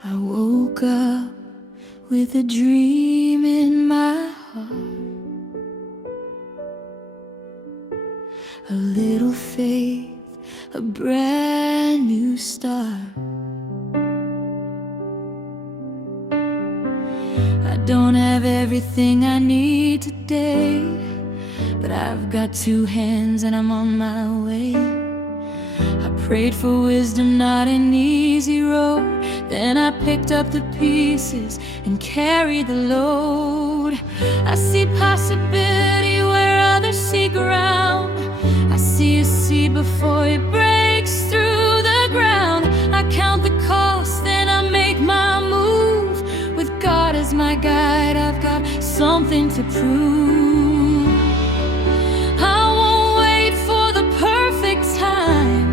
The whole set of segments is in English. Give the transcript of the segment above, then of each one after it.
I woke up with a dream in my heart, a little faith, a brand new start. I don't have everything I need today, but I've got two hands and I'm on my way. I prayed for wisdom, not an easy road. Then I picked up the pieces and carried the load. I see possibility where others see ground. I see a seed before it breaks through the ground. I count the cost, then I make my move. With God as my guide, I've got something to prove. I won't wait for the perfect time.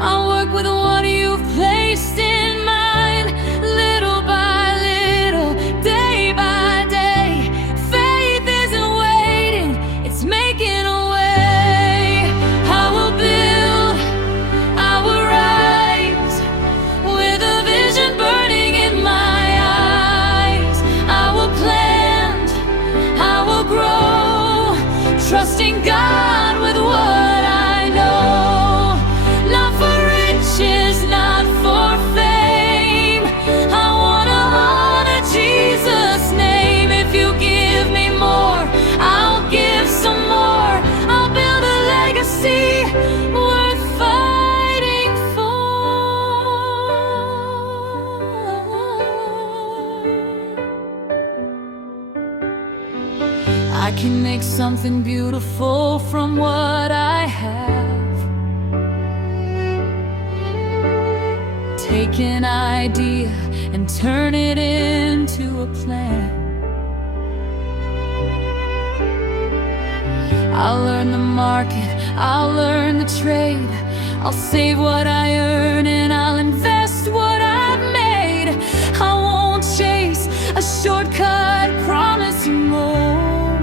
I'll work with what you've placed in mind. Little by little, day by day. Faith isn't waiting, it's making a way. I will build, I will rise, with a vision burning in my eyes. I will plant, I will grow, trusting God with what I know. Not for riches, not for fame, I wanna honor Jesus' name. If you give me more, I'll give some more. I'll build a legacy worth fighting for. I can make something beautiful from what I have. Take an idea and turn it into a plan. I'll learn the market, I'll learn the trade. I'll save what I earn and I'll invest what I've made. I won't chase a shortcut promising more.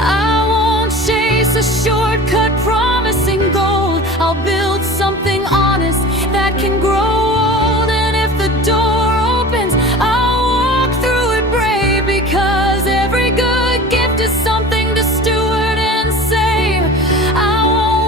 I won't chase a shortcut promising gold. I'll build something honest that can grow old. And if the door opens, I'll walk through it brave, because every good gift is something to steward and save. I won't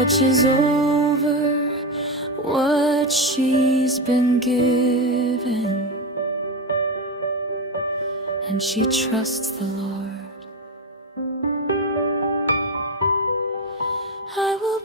watches over what she's been given, and she trusts the Lord. I will